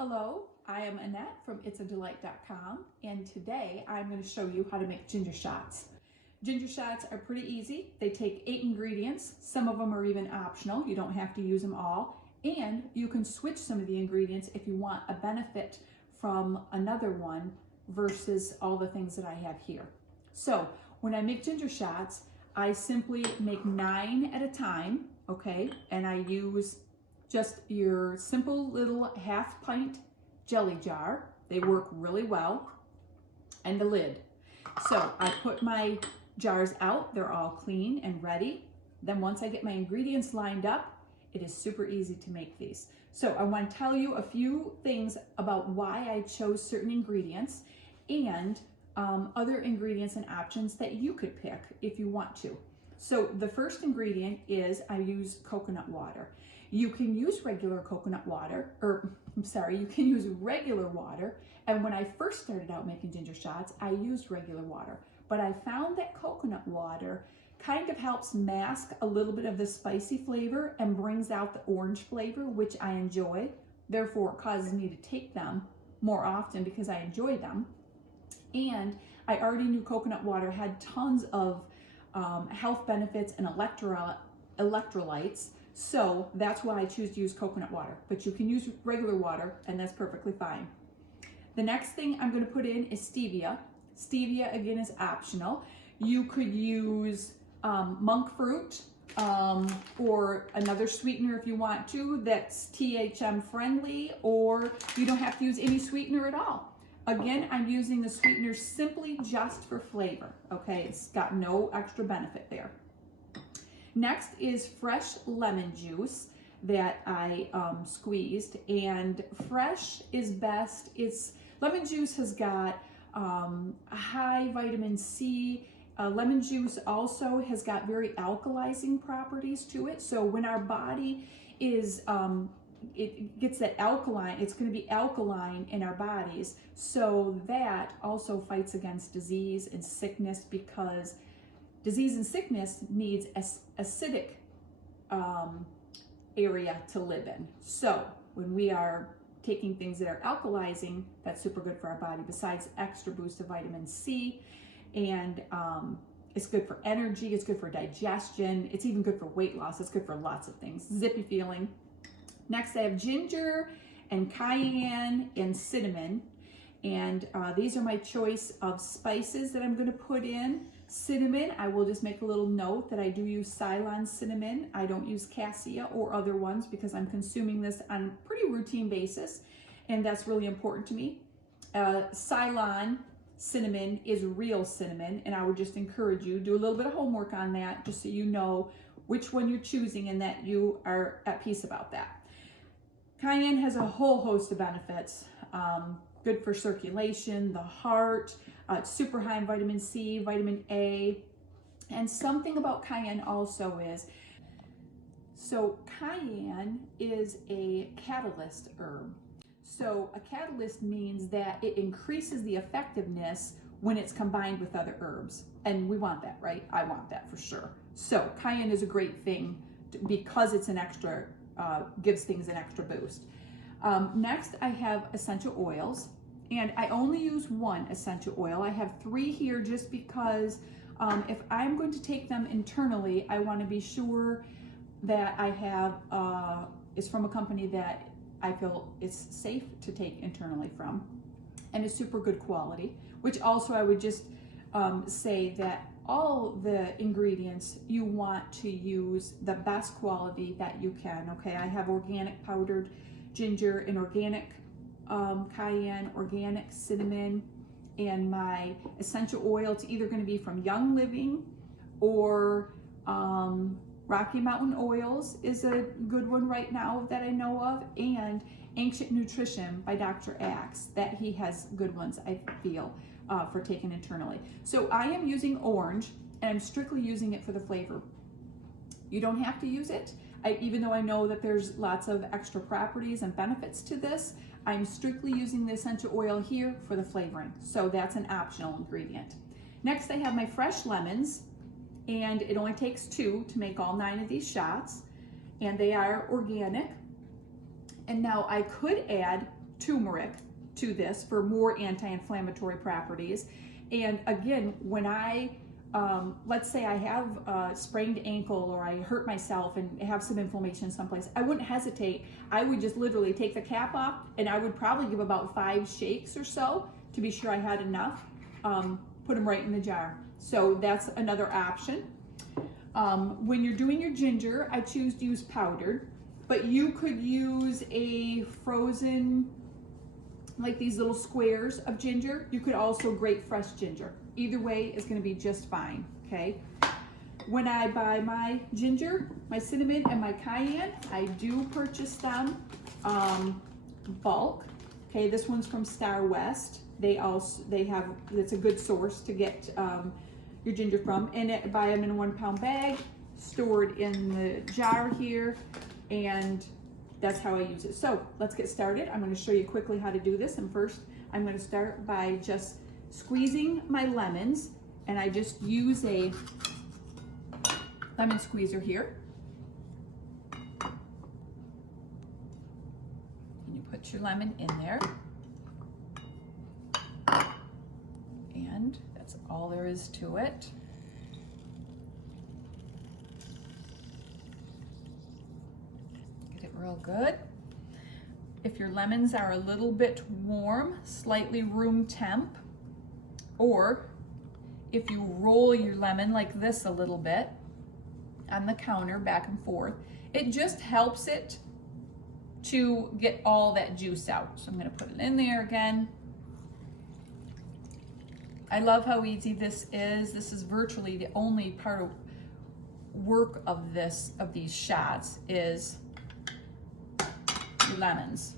Hello, I am Annette from itsadelight.com, and today I'm going to show you how to make ginger shots. Ginger shots are pretty easy. They take 8 ingredients. Some of them are even optional. You don't have to use them all, and you can switch some of the ingredients if you want a benefit from another one versus all the things that I have here. So when I make ginger shots, I simply make 9 at a time, okay, and I use just your simple little half-pint jelly jar. They work really well. And the lid. So I put my jars out. They're all clean and ready. Then once I get my ingredients lined up, it is super easy to make these. So I want to tell you a few things about why I chose certain ingredients and other ingredients and options that you could pick if you want to. So the first ingredient is I use coconut water. You can use regular coconut water, you can use regular water. And when I first started out making ginger shots, I used regular water. But I found that coconut water kind of helps mask a little bit of the spicy flavor and brings out the orange flavor, which I enjoy. Therefore, it causes me to take them more often because I enjoy them. And I already knew coconut water had tons of health benefits and electrolytes. So that's why I choose to use coconut water, but you can use regular water and that's perfectly fine. The next thing I'm going to put in is stevia. Stevia, again, is optional. You could use monk fruit or another sweetener if you want to that's THM friendly, or you don't have to use any sweetener at all. Again, I'm using the sweetener simply just for flavor, okay? It's got no extra benefit there. Next is fresh lemon juice that I squeezed, and fresh is best. Lemon juice has got high vitamin C. Lemon juice also has got very alkalizing properties to it. So when our body is, it gets that alkaline, it's going to be alkaline in our bodies. So that also fights against disease and sickness, because disease and sickness needs acidic area to live in. So when we are taking things that are alkalizing, that's super good for our body, besides extra boost of vitamin C. And it's good for energy, it's good for digestion, it's even good for weight loss, it's good for lots of things. Zippy feeling. Next, I have ginger and cayenne and cinnamon. And these are my choice of spices that I'm going to put in. Cinnamon, I will just make a little note that I do use Ceylon cinnamon. I don't use cassia or other ones because I'm consuming this on a pretty routine basis, and that's really important to me. Ceylon cinnamon is real cinnamon, and I would just encourage you, do a little bit of homework on that just so you know which one you're choosing and that you are at peace about that. Cayenne has a whole host of benefits. Good for circulation, the heart, it's super high in vitamin C, vitamin A, and something about cayenne also is, so cayenne is a catalyst herb. So a catalyst means that it increases the effectiveness when it's combined with other herbs, and we want that, right? I want that for sure. So cayenne is a great thing because it's an extra, gives things an extra boost. Next, I have essential oils, and I only use one essential oil. I have 3 here just because if I'm going to take them internally, I want to be sure that I have, it's from a company that I feel is safe to take internally from, and is super good quality, which also I would just say that all the ingredients you want to use the best quality that you can, okay? I have organic powdered ginger and organic cayenne, organic cinnamon, and my essential oil, it's either going to be from Young Living or Rocky Mountain Oils is a good one right now that I know of, and Ancient Nutrition by Dr. Axe, that he has good ones, I feel, for taking internally. So I am using orange, and I'm strictly using it for the flavor. You don't have to use it. Even though I know that there's lots of extra properties and benefits to this, I'm strictly using the essential oil here for the flavoring. So that's an optional ingredient. Next, I have my fresh lemons, and it only takes 2 to make all 9 of these shots, and they are organic. And now I could add turmeric to this for more anti-inflammatory properties. And again, when I, let's say I have a sprained ankle or I hurt myself and have some inflammation someplace, I wouldn't hesitate. I would just literally take the cap off and I would probably give about 5 shakes or so to be sure I had enough. Put them right in the jar. So that's another option. When you're doing your ginger, I choose to use powdered, but you could use a frozen, like these little squares of ginger. You could also grate fresh ginger. Either way is going to be just fine, okay? When I buy my ginger, my cinnamon, and my cayenne, I do purchase them bulk. Okay, this one's from Star West. It's a good source to get your ginger from. And buy them in a 1 pound bag, stored in the jar here, and that's how I use it. So let's get started. I'm going to show you quickly how to do this. And first, I'm going to start by just squeezing my lemons, and I just use a lemon squeezer here. And you put your lemon in there. And that's all there is to it. Get it real good. If your lemons are a little bit warm, slightly room temp, or if you roll your lemon like this a little bit on the counter back and forth, it just helps it to get all that juice out. So I'm going to put it in there again. I love how easy this is. This is virtually the only part of work of these shots is your lemons.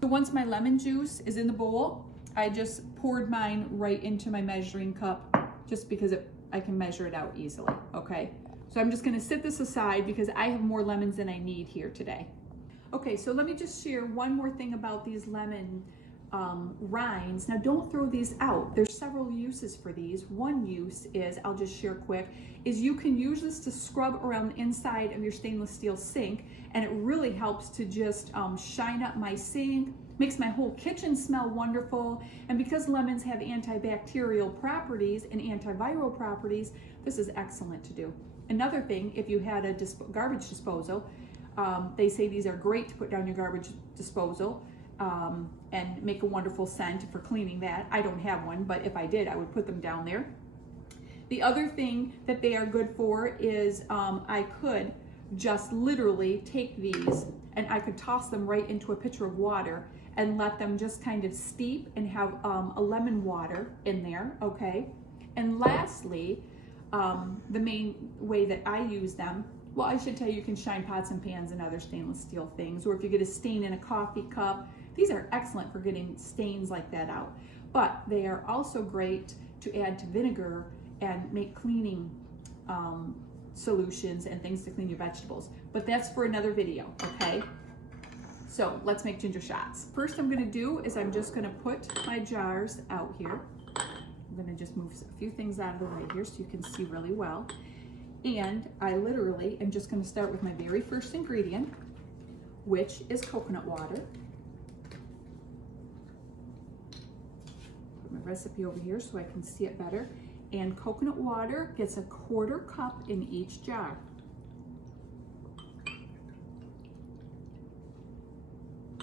So once my lemon juice is in the bowl, I just poured mine right into my measuring cup just because I can measure it out easily, okay? So I'm just gonna sit this aside because I have more lemons than I need here today. Okay, so let me just share one more thing about these lemon rinds. Now don't throw these out. There's several uses for these. One use is, I'll just share quick, is you can use this to scrub around the inside of your stainless steel sink, and it really helps to just shine up my sink, makes my whole kitchen smell wonderful. And because lemons have antibacterial properties and antiviral properties, this is excellent to do. Another thing, if you had a garbage disposal, they say these are great to put down your garbage disposal and make a wonderful scent for cleaning that. I don't have one, but if I did, I would put them down there. The other thing that they are good for is I could just literally take these and I could toss them right into a pitcher of water and let them just kind of steep and have a lemon water in there, okay? And lastly, the main way that I use them, well, I should tell you, you can shine pots and pans and other stainless steel things, or if you get a stain in a coffee cup, these are excellent for getting stains like that out. But they are also great to add to vinegar and make cleaning solutions and things to clean your vegetables. But that's for another video, okay? So let's make ginger shots. First I'm gonna do is I'm just gonna put my jars out here. I'm gonna just move a few things out of the way here so you can see really well. And I literally am just gonna start with my very first ingredient, which is coconut water. Put my recipe over here so I can see it better. And coconut water gets a 1/4 cup in each jar.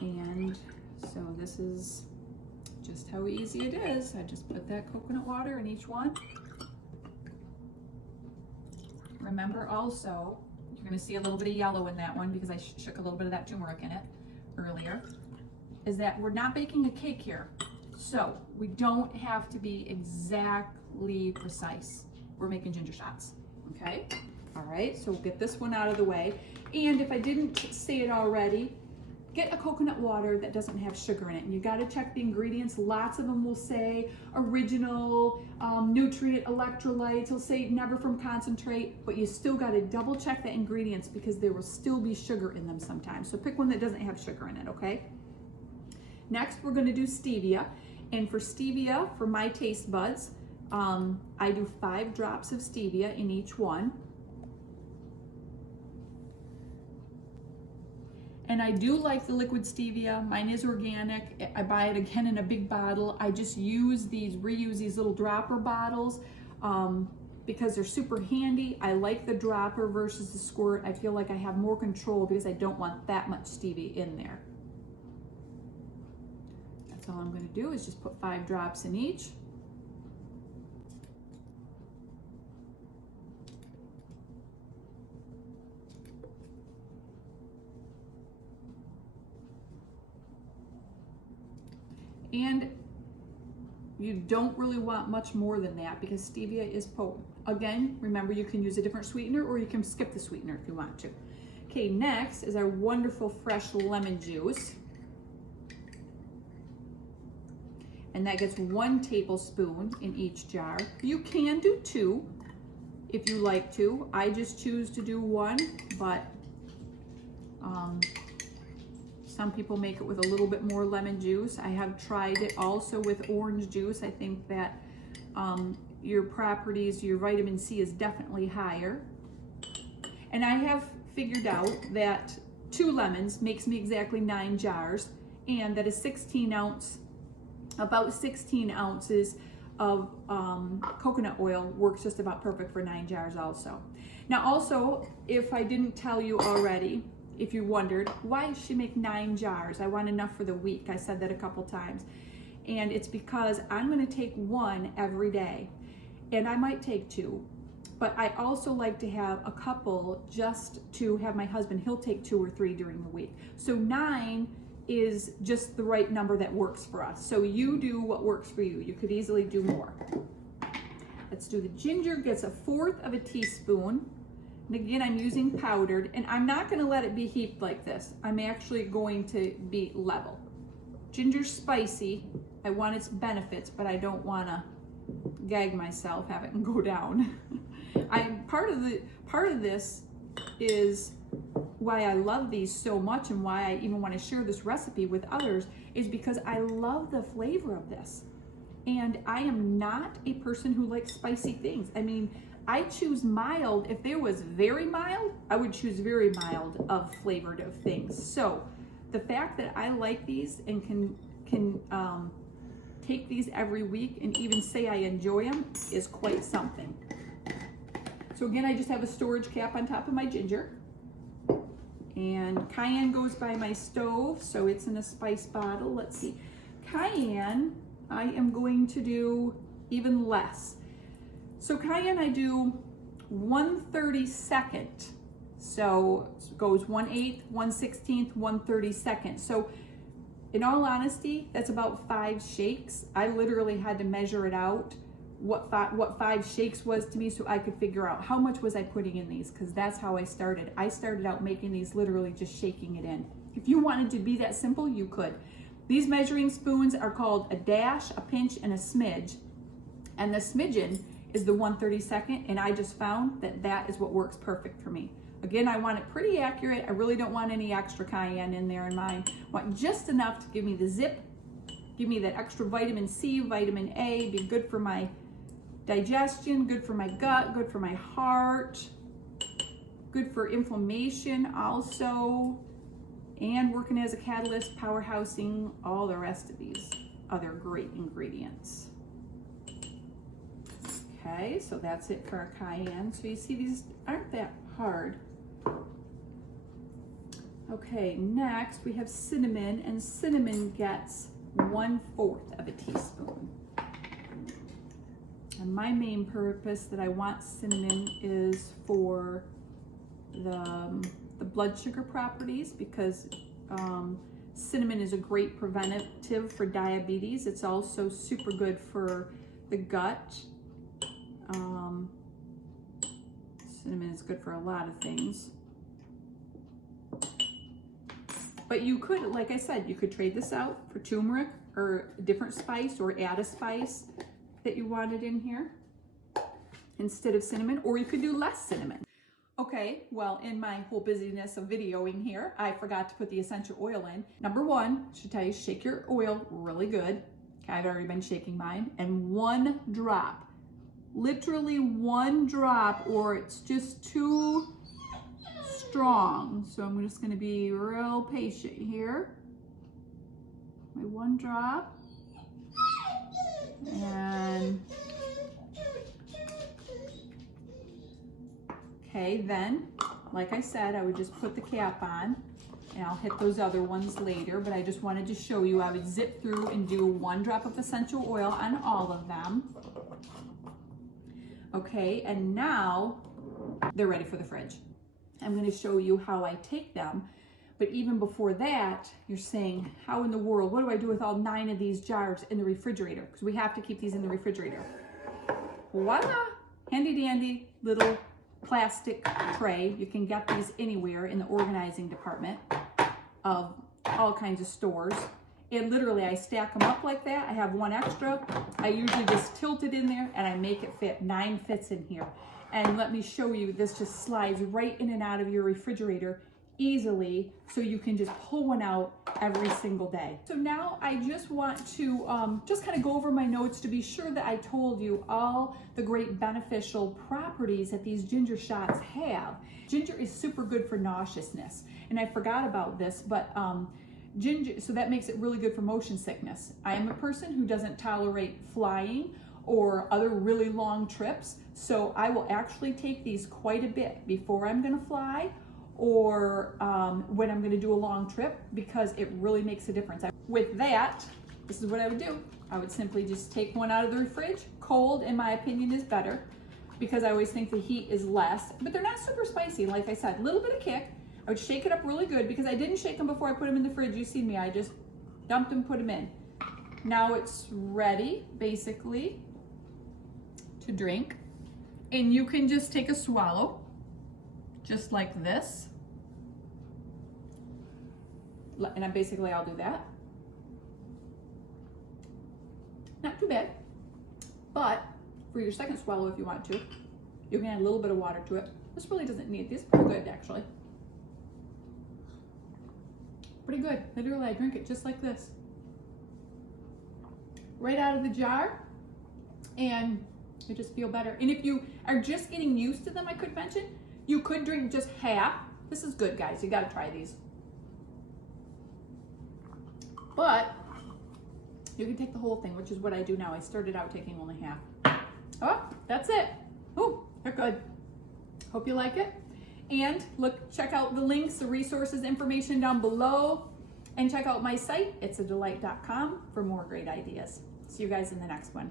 And so this is just how easy it is. I just put that coconut water in each one. Remember also, you're gonna see a little bit of yellow in that one because I shook a little bit of that turmeric in it earlier, is that we're not baking a cake here. So we don't have to be exactly precise. We're making ginger shots, okay? All right, so we'll get this one out of the way. And if I didn't say it already, get a coconut water that doesn't have sugar in it. And you gotta check the ingredients. Lots of them will say original, nutrient, electrolytes. It'll say never from concentrate, but you still gotta double check the ingredients because there will still be sugar in them sometimes. So pick one that doesn't have sugar in it, okay? Next, we're gonna do stevia. And for stevia, for my taste buds, I do 5 drops of stevia in each one. And I do like the liquid stevia. Mine is organic. I buy it again in a big bottle. I just reuse these little dropper bottles because they're super handy. I like the dropper versus the squirt. I feel like I have more control because I don't want that much stevia in there. That's all I'm going to do is just put 5 drops in each. And you don't really want much more than that because stevia is potent. Again, remember you can use a different sweetener or you can skip the sweetener if you want to. Okay, next is our wonderful fresh lemon juice. And that gets 1 tablespoon in each jar. You can do 2 if you like to. I just choose to do 1, but some people make it with a little bit more lemon juice. I have tried it also with orange juice. I think that your properties, your vitamin C is definitely higher. And I have figured out that 2 lemons makes me exactly 9 jars, and that a 16 ounce, about 16 ounces of coconut oil works just about perfect for 9 jars also. Now also, if I didn't tell you already, if you wondered, why does she make 9 jars? I want enough for the week. I said that a couple times. And it's because I'm gonna take 1 every day. And I might take 2. But I also like to have a couple just to have my husband. He'll take 2 or 3 during the week. So 9 is just the right number that works for us. So you do what works for you. You could easily do more. Let's do the ginger. Gets 1/4 of a teaspoon. And again, I'm using powdered, and I'm not going to let it be heaped like this. I'm actually going to be level. Ginger's spicy. I want its benefits, but I don't want to gag myself, have it and go down. Part of this is why I love these so much and why I even want to share this recipe with others is because I love the flavor of this. And I am not a person who likes spicy things. I mean, I choose mild. If there was very mild, I would choose very mild of flavored of things. So the fact that I like these and can take these every week and even say I enjoy them is quite something. So again, I just have a storage cap on top of my ginger. And cayenne goes by my stove, so it's in a spice bottle. Let's see. Cayenne, I am going to do even less. So cayenne I do 1/32. So it goes 1/8, 1/16, 1/32. So in all honesty, that's about 5 shakes. I literally had to measure it out, what 5 shakes was to me, so I could figure out how much was I putting in these, because that's how I started. I started out making these literally just shaking it in. If you wanted to be that simple, you could. These measuring spoons are called a dash, a pinch, and a smidge. And the smidgen is the 1/32, and I just found that that is what works perfect for me. Again, I want it pretty accurate. I really don't want any extra cayenne in there in mine. I want just enough to give me the zip, give me that extra vitamin C, vitamin A, be good for my digestion, good for my gut, good for my heart, good for inflammation also, and working as a catalyst, powerhousing, all the rest of these other great ingredients. Okay, so that's it for our cayenne. So you see these aren't that hard. Okay, next we have cinnamon, and cinnamon gets 1/4 of a teaspoon. And my main purpose that I want cinnamon is for the blood sugar properties, because cinnamon is a great preventative for diabetes. It's also super good for the gut. Cinnamon is good for a lot of things. But you could, like I said, you could trade this out for turmeric or a different spice, or add a spice that you wanted in here instead of cinnamon, or you could do less cinnamon. Okay, well, in my whole busyness of videoing here, I forgot to put the essential oil in. Number 1, I should tell you, shake your oil really good. Okay, I've already been shaking mine. And 1 drop, literally 1 drop, or it's just too strong. So I'm just going to be real patient here. My 1 drop. And okay, then, like I said, I would just put the cap on, and I'll hit those other ones later, but I just wanted to show you I would zip through and do 1 drop of essential oil on all of them. Okay, and now they're ready for the fridge. I'm going to show you how I take them, but even before that, you're saying, how in the world, what do I do with all 9 of these jars in the refrigerator? Because we have to keep these in the refrigerator. Voila! Handy dandy little plastic tray. You can get these anywhere in the organizing department of all kinds of stores. And literally, I stack them up like that. I have 1 extra. I usually just tilt it in there and I make it fit. 9 fits in here. And let me show you, this just slides right in and out of your refrigerator easily, so you can just pull one out every single day. So now I just want to just kind of go over my notes to be sure that I told you all the great beneficial properties that these ginger shots have. Ginger is super good for nauseousness, and I forgot about this, but ginger, so that makes it really good for motion sickness. I am a person who doesn't tolerate flying or other really long trips, so I will actually take these quite a bit before I'm going to fly or when I'm going to do a long trip, because it really makes a difference. With that, this is what I would do. I would simply just take 1 out of the fridge. Cold, in my opinion, is better because I always think the heat is less, but they're not super spicy. Like I said, a little bit of kick. I would shake it up really good because I didn't shake them before I put them in the fridge. You see me, I just dumped them, put them in. Now it's ready, basically, to drink. And you can just take a swallow, just like this. And I'll do that. Not too bad. But for your second swallow, if you want to, you can add a little bit of water to it. This really doesn't need, this is pretty good actually. Pretty good. Literally, I drink it just like this. Right out of the jar, and you just feel better. And if you are just getting used to them, I could mention, you could drink just half. This is good, guys. You got to try these. But you can take the whole thing, which is what I do now. I started out taking only half. Oh, that's it. Ooh, they're good. Hope you like it. And look, check out the links, the resources, information down below. And check out my site, itsadelight.com, for more great ideas. See you guys in the next one.